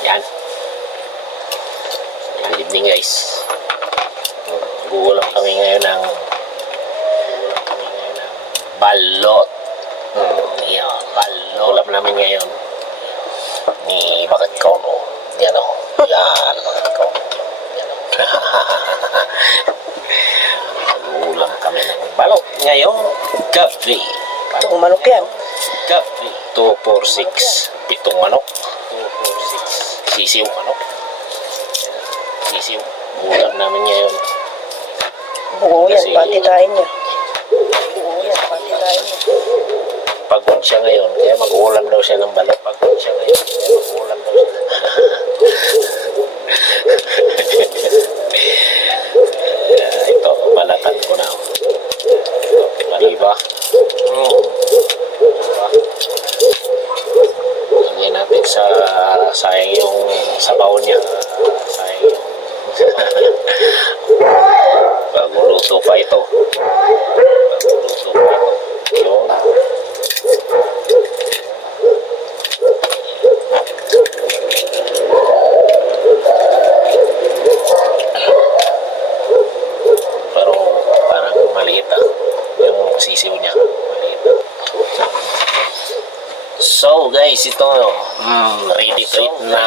Yan. Yan, evening guys. Gugulang kami ngayon ng balot. Yan, balot. Ulam namin ngayon ni Bakit Kono. Yan o. Yan, Bakit Kono. Yan o. Ulam kami ng balot ngayong gabi. Anong manok yan? Gabi. 246. Pitong manok. 246. Sisiw manok. Sisiw. Ulam namin ngayon. Oo yan, patitayin niya. Oo yan, patitayin niya. Pagod siya ngayon, kaya mag-ulam daw siya ng balot. Pagod siya ngayon, kaya mag-ulam daw siya ng balot. Ito, balatan ko na. Diba? Diba? Lagyan natin sa sayang yung sabaw niya. Sayang yung sabaw niya. Bago luto pa ito. Yun. Pero parang maliit yung sisiw niya. Maliit So guys, ito ready to eat na.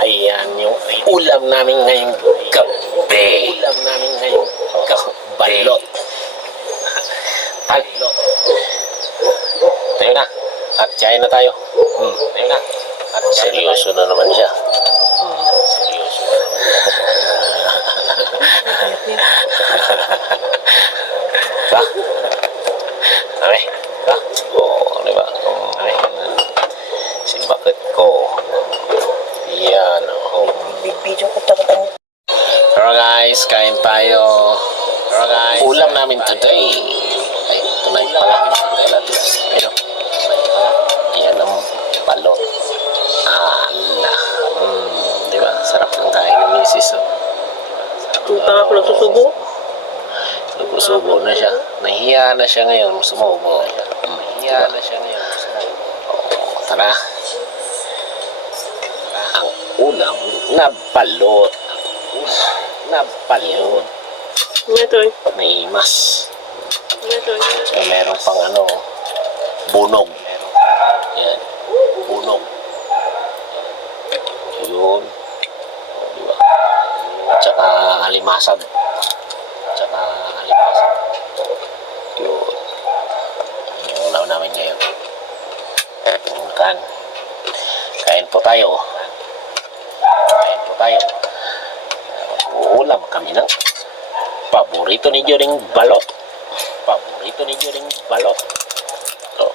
Ayan yung ulam namin ngayong gabi. Ulam namin ngayong gabi. Balot. Balot. Tayo na. At tsahin na tayo. Tayo na. At seryoso na naman siya. Seryoso na naman siya. Ba? Kami? Ba? Oo, diba? Kami? Si Bakit ko. Yan. Video ko takot niya. Pero guys, kain tayo. Pero guys, ulam namin today. Ay, tonight pala. Pero, yan ang balot. Ala. Diba? Sarap ng kain ng misis. Tuta ako nagsusubo. Subo na siya. Nahiya na siya ngayon. Sumubo. Nahiya na siya ngayon. Sumubo. Tara. Ang ulam na balot. Na balot. Ito eh. May mas. Ito eh. So, meron pang bunog. Yan. Bunog. Yun. Diba? Tsaka alimasag. Tsaka alimasag. Yun. Yung ulam namin ngayon. Kain po tayo. Kain po tayo. Ulam kami ng paborito ni Joring balot. Paborito ni Joring balot. So.